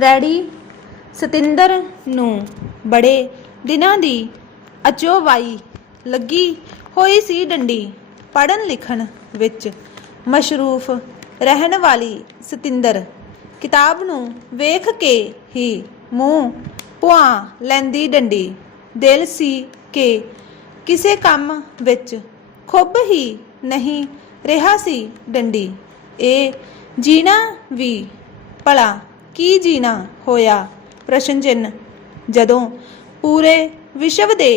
Ready? Satinder ਨੂੰ ਬੜੇ ਦਿਨਾਂ ਦੀ ਅਚੋਵਾਈ ਲੱਗੀ ਹੋਈ ਸੀ ਡੰਡੀ ਪੜਨ ਲਿਖਣ ਵਿੱਚ। ਮਸ਼ਰੂਫ ਰਹਿਣ ਵਾਲੀ ਸਤਿੰਦਰ ਕਿਤਾਬ ਨੂੰ ਵੇਖ ਕੇ ਹੀ ਮੂੰਹ ਪੁਆ ਲੈਂਦੀ ਡੰਡੀ। ਦਿਲ ਸੀ ਕਿ ਕਿਸੇ ਕੰਮ ਵਿੱਚ ਖੁੱਬ ਹੀ ਨਹੀਂ ਰਿਹਾ ਸੀ ਡੰਡੀ। ਇਹ ਜੀਣਾ ਵੀ ਭਲਾ ਕੀ ਜੀਣਾ ਹੋਇਆ? ਪ੍ਰਸ਼ਨ ਚਿੰਨ ਜਦੋਂ ਪੂਰੇ ਵਿਸ਼ਵ ਦੇ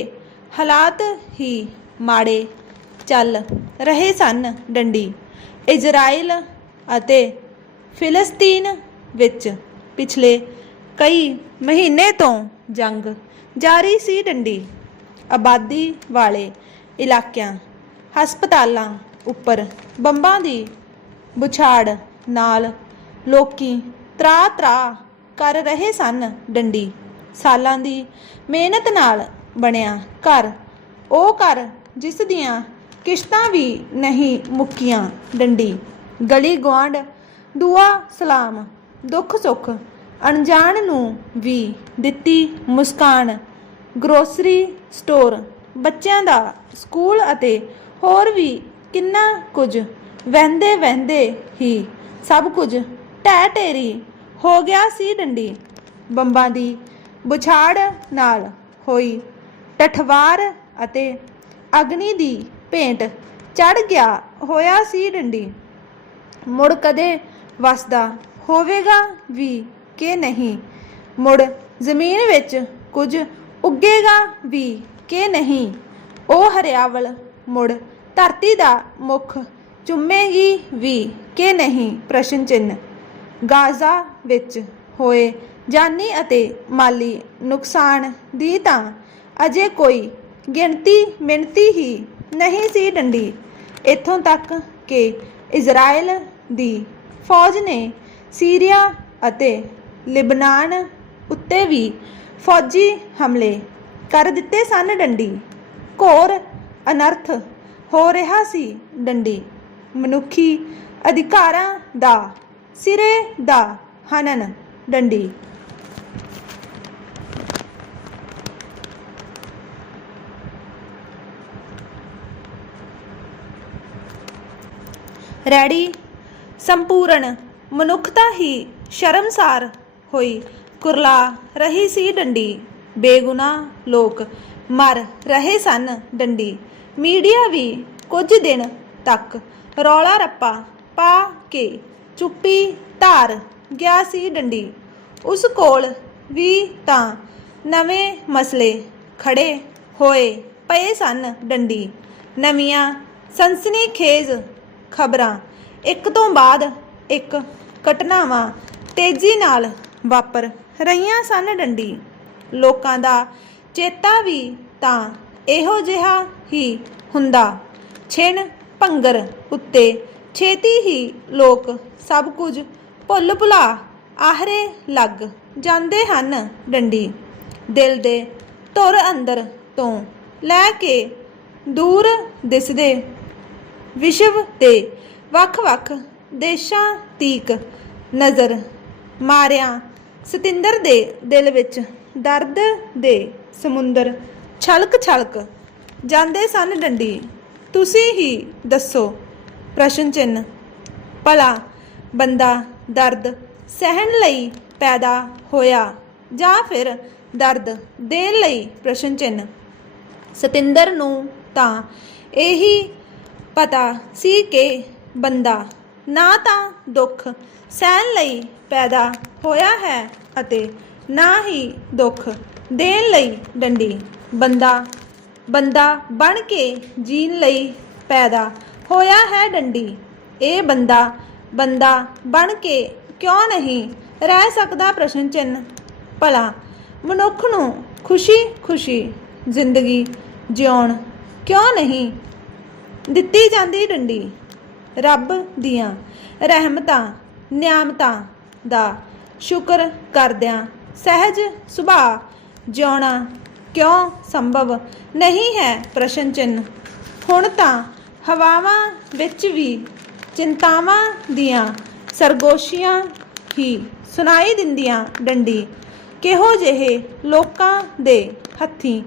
ਹਾਲਾਤ ਹੀ ਮਾੜੇ ਚੱਲ ਰਹੇ ਸਨ ਡੰਡੀ ਇਜ਼ਰਾਈਲ ਅਤੇ ਫਿਲਸਤੀਨ ਵਿੱਚ ਪਿਛਲੇ ਕਈ ਮਹੀਨੇ ਤੋਂ ਜੰਗ ਜਾਰੀ ਸੀ ਡੰਡੀ। ਆਬਾਦੀ ਵਾਲੇ ਇਲਾਕਿਆਂ, ਹਸਪਤਾਲਾਂ ਉੱਪਰ ਬੰਬਾਂ ਦੀ ਬੁਛਾੜ ਨਾਲ ਲੋਕੀ ਤਰਾ ਤਰਾ ਕਰ ਰਹੇ ਸਨ ਡੰਡੀ। ਸਾਲਾਂ ਦੀ ਮਿਹਨਤ ਨਾਲ ਬਣਿਆ ਘਰ। ਉਹ ਘਰ ਜਿਸ ਦੀਆਂ ਕਿਸ਼ਤਾਂ ਵੀ ਨਹੀਂ ਮੁੱਕੀਆਂ ਡੰਡੀ। ਗਲੀ ਗੁਆਂਢ, ਦੁਆ ਸਲਾਮ, ਦੁੱਖ ਸੁੱਖ, ਅਣਜਾਣ ਨੂੰ ਵੀ ਦਿੱਤੀ ਮੁਸਕਾਨ। ਗਰੋਸਰੀ ਸਟੋਰ ਬੱਚਿਆਂ ਦਾ ਸਕੂਲ ਅਤੇ ਹੋਰ ਵੀ ਕਿੰਨਾ ਕੁਝ ਵਹਿੰਦੇ ਵਹਿੰਦੇ ਹੀ ਸਭ ਕੁਝ ਢਹਿ ਢੇਰੀ, ਹੋ ਗਿਆ ਸੀ ਡੰਡੀ। ਬੰਬਾਂ ਦੀ ਬੁਛਾੜ ਨਾਲ ਹੋਈ ਟਠਵਾਰ ਅਤੇ ਅਗਨੀ ਦੀ ਭੇਂਟ ਚੜ ਗਿਆ ਹੋਇਆ ਸੀ ਡੰਡੀ। ਮੁੜ ਕਦੇ ਵਸਦਾ ਹੋਵੇਗਾ ਵੀ ਕਿ ਨਹੀਂ? ਮੁੜ ਜ਼ਮੀਨ ਵਿੱਚ ਕੁਝ ਉੱਗੇਗਾ ਵੀ ਕਿ ਨਹੀਂ? ਉਹ ਹਰਿਆਵਲ ਮੁੜ ਧਰਤੀ ਦਾ ਮੁਖ ਚੁੰਮੇਗੀ ਵੀ ਕਿ ਨਹੀਂ? ਪ੍ਰਸ਼ਨ ਚਿੰਨ ਗਾਜ਼ਾ ਵਿੱਚ ਹੋਏ ਜਾਨੀ ਅਤੇ ਮਾਲੀ ਨੁਕਸਾਨ ਦੀ ਤਾਂ ਅਜੇ ਕੋਈ ਗਿਣਤੀ ਮਿਣਤੀ ਹੀ ਨਹੀਂ ਸੀ ਡੰਡੀ। ਇੱਥੋਂ ਤੱਕ ਕਿ ਇਜ਼ਰਾਈਲ ਦੀ ਫੌਜ ਨੇ ਸੀਰੀਆ ਅਤੇ ਲਿਬਨਾਨ ਉੱਤੇ ਵੀ ਫੌਜੀ ਹਮਲੇ ਕਰ ਦਿੱਤੇ ਸਨ ਡੰਡੀ। ਘੋਰ ਅਨਰਥ ਹੋ ਰਿਹਾ ਸੀ ਡੰਡੀ। ਮਨੁੱਖੀ ਅਧਿਕਾਰਾਂ ਦਾ ਸਿਰੇ ਦਾ ਹਨਨ ਡੰਡੀ। ਰੈਡੀ। ਸੰਪੂਰਨ ਮਨੁੱਖਤਾ ਹੀ ਸ਼ਰਮਸਾਰ ਹੋਈ। ਕੁਰਲਾ ਰਹੀ ਸੀ ਡੰਡੀ। ਬੇਗੁਨਾਹ ਲੋਕ ਮਰ ਰਹੇ ਸਨ ਡੰਡੀ। ਮੀਡੀਆ ਵੀ ਕੁਝ ਦਿਨ ਤੱਕ ਰੌਲਾ ਰੱਪਾ ਪਾ ਕੇ ਚੁੱਪੀ ਧਾਰ ਗਿਆ ਸੀ ਡੰਡੀ। ਉਸ ਕੋਲ ਵੀ ਤਾਂ ਨਵੇਂ ਮਸਲੇ ਖੜੇ ਹੋਏ ਪਏ ਸਨ ਡੰਡੀ। ਨਵੀਆਂ ਸਨਸਨੀਖੇਜ਼ ਖਬਰਾਂ। ਇੱਕ ਤੋਂ ਬਾਅਦ ਇੱਕ ਘਟਨਾਵਾਂ ਤੇਜ਼ੀ ਨਾਲ ਵਾਪਰ ਰਹੀਆਂ ਸਨ ਡੰਡੀ। ਲੋਕਾਂ ਦਾ ਚੇਤਾ ਵੀ ਤਾਂ ਇਹੋ ਜਿਹਾ ਹੀ ਹੁੰਦਾ। ਛਿਣ ਭੰਗਰ ਉੱਤੇ ਛੇਤੀ ਹੀ ਲੋਕ ਸਭ ਕੁਝ ਭੁੱਲ ਭੁਲਾ ਆਹਰੇ ਲੱਗ ਜਾਂਦੇ ਹਨ ਡੰਡੀ। ਦਿਲ ਦੇ ਧੁਰ ਅੰਦਰ ਤੋਂ ਲੈ ਕੇ ਦੂਰ ਦਿਸਦੇ ਵਿਸ਼ਵ ਦੇ ਵੱਖ-ਵੱਖ ਦੇਸ਼ਾਂ ਤੀਕ ਨਜ਼ਰ ਮਾਰਿਆ ਸਤਿੰਦਰ ਦੇ ਦਿਲ ਵਿੱਚ ਦਰਦ ਦੇ ਸਮੁੰਦਰ ਛਲਕ-ਛਲਕ ਜਾਂਦੇ ਸਨ ਡੰਡੀ। ਤੁਸੀਂ ਹੀ ਦੱਸੋ ਪ੍ਰਸ਼ਨ ਚਿੰਨ ਭਲਾ ਬੰਦਾ ਦਰਦ ਸਹਿਣ ਲਈ ਪੈਦਾ ਹੋਇਆ ਜਾਂ ਫਿਰ ਦਰਦ ਦੇਣ ਲਈ? ਪ੍ਰਸ਼ਨ ਚਿੰਨ ਸਤਿੰਦਰ ਨੂੰ ਤਾਂ ਇਹੀ ਪਤਾ ਸੀ ਕਿ ਬੰਦਾ ਨਾ ਤਾਂ ਦੁੱਖ ਸਹਿਣ ਲਈ ਪੈਦਾ ਹੋਇਆ ਹੈ ਅਤੇ ਨਾ ਹੀ ਦੁੱਖ ਦੇਣ ਲਈ ਡੰਡੀ। ਬੰਦਾ ਬੰਦਾ ਬਣ ਕੇ ਜੀਣ ਲਈ ਪੈਦਾ ਹੋਇਆ ਹੈ ਡੰਡੀ। ਇਹ ਬੰਦਾ ਬੰਦਾ ਬਣ ਕੇ ਕਿਉਂ ਨਹੀਂ ਰਹਿ ਸਕਦਾ ਪ੍ਰਸ਼ਨ ਚਿੰਨ? ਭਲਾ ਮਨੁੱਖ ਨੂੰ ਖੁਸ਼ੀ-ਖੁਸ਼ੀ ਜ਼ਿੰਦਗੀ ਜਿਉਣ ਕਿਉਂ ਨਹੀਂ ਦਿੱਤੀ ਜਾਂਦੀ ਡੰਡੀ? ਰੱਬ ਦੀਆਂ ਰਹਿਮਤਾਂ, ਨਿਆਮਤਾਂ ਦਾ ਸ਼ੁਕਰ ਕਰਦਿਆਂ ਸਹਿਜ ਸੁਭਾਅ ਜਿਉਣਾ ਕਿਉਂ ਸੰਭਵ ਨਹੀਂ ਹੈ? ਪ੍ਰਸ਼ਨ ਚਿੰਨ। ਹੁਣ ਤਾਂ ਹਵਾਵਾਂ ਵਿੱਚ ਵੀ ਚਿੰਤਾਵਾਂ ਦੀਆਂ ਸਰਗੋਸ਼ੀਆਂ ਹੀ ਸੁਣਾਈ ਦਿੰਦੀਆਂ ਡੰਡੀ। ਕਿਹੋ ਜਿਹੇ ਲੋਕਾਂ ਦੇ ਹੱਥੀਂ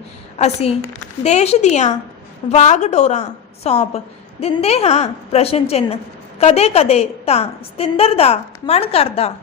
ਅਸੀਂ ਦੇਸ਼ ਦੀਆਂ ਵਾਗਡੋਰਾਂ ਸੌਂਪ ਦਿੰਦੇ ਹਾਂ ਪ੍ਰਸ਼ਨ ਚਿੰਨ ਕਦੇ ਕਦੇ ਤਾਂ ਸਤਿੰਦਰ ਦਾ ਮਨ ਕਰਦਾ